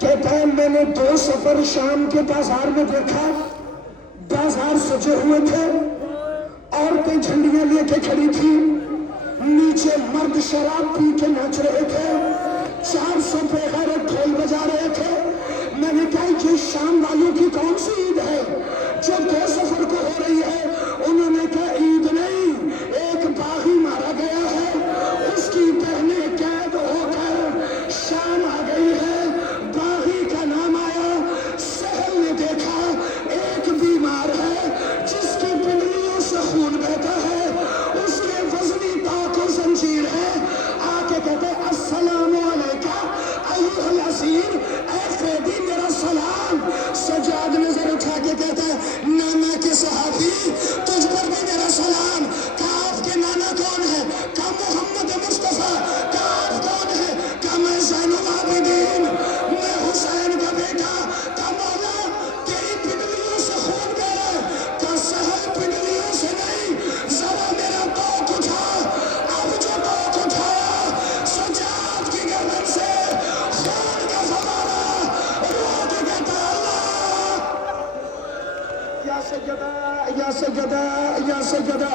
کہتا ہے میں نے 2 سفر شام کے بازار میں دیکھا، بازار سجے ہوئے تھے، عورتیں جھنڈیاں لے کے کھڑی تھی، نیچے مرد شراب پی کے ناچ رہے تھے، 400 پہ غیرت ڈھول بجا رہے تھے۔ میں نے کہا یہ شام والوں کی کون سی عید ہے جو 2 سفر کو ہو رہی ہے؟ انہوں نے کہا عید نہیں، ایک باغی مارا گیا ہے، اس کی بہنیں قید ہو کر شام آ گئی ہے، باغی کا نام آیا، سہل نے دیکھا ایک بیمار ہے جس کی پنڈلیوں سے خون بہتا ہے، اس کے وزنی طاق و زنجیر ہے، آ کے کہتے السلام علیکہ ایھا الاسیر، اے قیدی میرا سلام۔ سجاد نظر اٹھا کے کہتا ہے نانا کے صحابی تجھ پر بھی میرا سلام۔ کہا آپ کے نانا کون ہے؟ کہا محمد مصطفیٰ۔ کہا آپ کون ہے؟ کہا میں زین العابدین، میں حسین کا بیٹا۔ کہا مولا تیری پنڈلیوں سے خون بہ رہا ہے۔ کہا سہل پنڈلیوں سے نہیں، ذرا میرا توق اٹھا۔ اب جو توق اٹھایا سجاد کی گردن سے خون کا فوارہ، رو کے کہتا اللہ یا سجدہ یا سجدہ یا سجدہ۔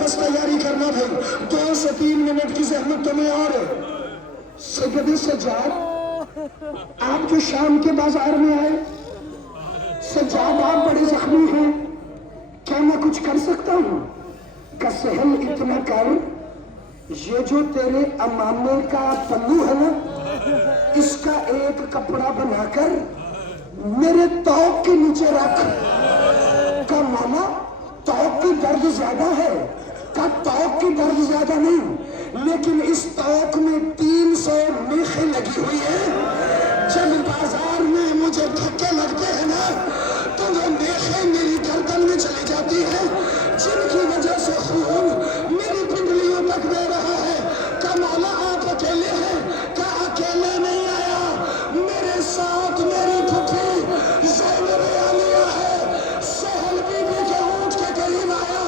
بس تیاری کرنا بھائی، 2 سے 3 منٹ کی زحمت تمہیں اور ہے۔ سید سجاد آپ جو شام کے بازار میں آئے، سجاد آپ بڑے زخمی ہیں، کیا میں کچھ کر سکتا ہوں؟ کہ سہل اتنا کر، یہ جو تیرے امامے کا پلو ہے نا، اس کا ایک کپڑا بنا کر میرے توق کے نیچے رکھ۔ کہ مولا توق کی درد زیادہ ہے؟ کہ توق کی درد زیادہ نہیں، لیکن اس توق میں 300 میخیں لگی ہوئی ہیں، جب بازار میں مجھے دھکے لگتے ہیں نا تو وہ میخیں میری گردن میں چلی جاتی ہیں، جن کی وجہ سے خون میری پنڈلیوں تک بہ رہا ہے۔ کہ مولا آپ اکیلے ہیں؟ کہ اکیلے نہیں آیا، میرے ساتھ میری پھپھی زینب عالیہ ہے۔ سہل بی بی کے اونٹ کے قریب آیا،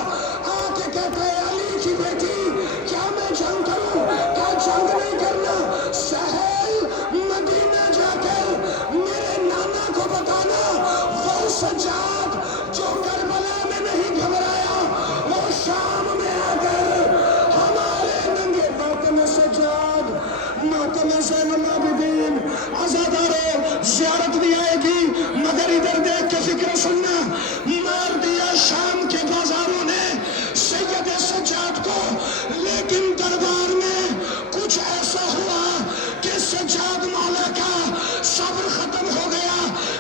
آ کے کہتا ہے علی کی بیٹی کیا میں جنگ کروں؟ کہا جنگ نہیں کرنا، سہل مدینہ جا کر میرے نانا کو بتانا وہ سجاد جو کربلا میں نہیں گھبرایا، وہ شام میں آ کر ہمارے ننگے ماتم سجاد، ماتم زین العابدین عزادارو زیارت بھی آئے گی، مگر ادھر دیکھ کے فکر سننا، مار دیا شام کے بازاروں نے سید سجاد کو، لیکن دربار میں کچھ ایسا ہوا کہ سجاد مولا کا صبر ختم ہو گیا۔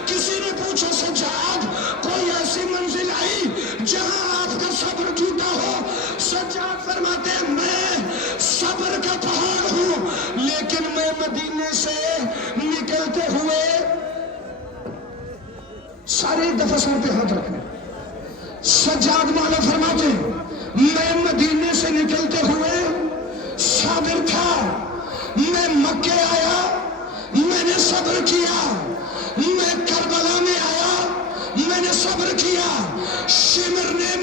کسی نے پوچھا سجاد کوئی ایسی منزل آئی جہاں آپ کا صبر ٹوٹا ہو؟ سجاد فرماتے ہیں میں صبر کا پہاڑ ہوں، لیکن میں مدینے سے نکلتے ہوئے، سارے ایک دفعہ سر پہ ہاتھ رکھیں۔ سجاد مولا فرماتے ہیں میں مدینے سے نکلتے ہوئے صابر تھا، میں مکے آیا میں نے صبر کیا، میں کربلا میں آیا میں نے صبر کیا، شمر نے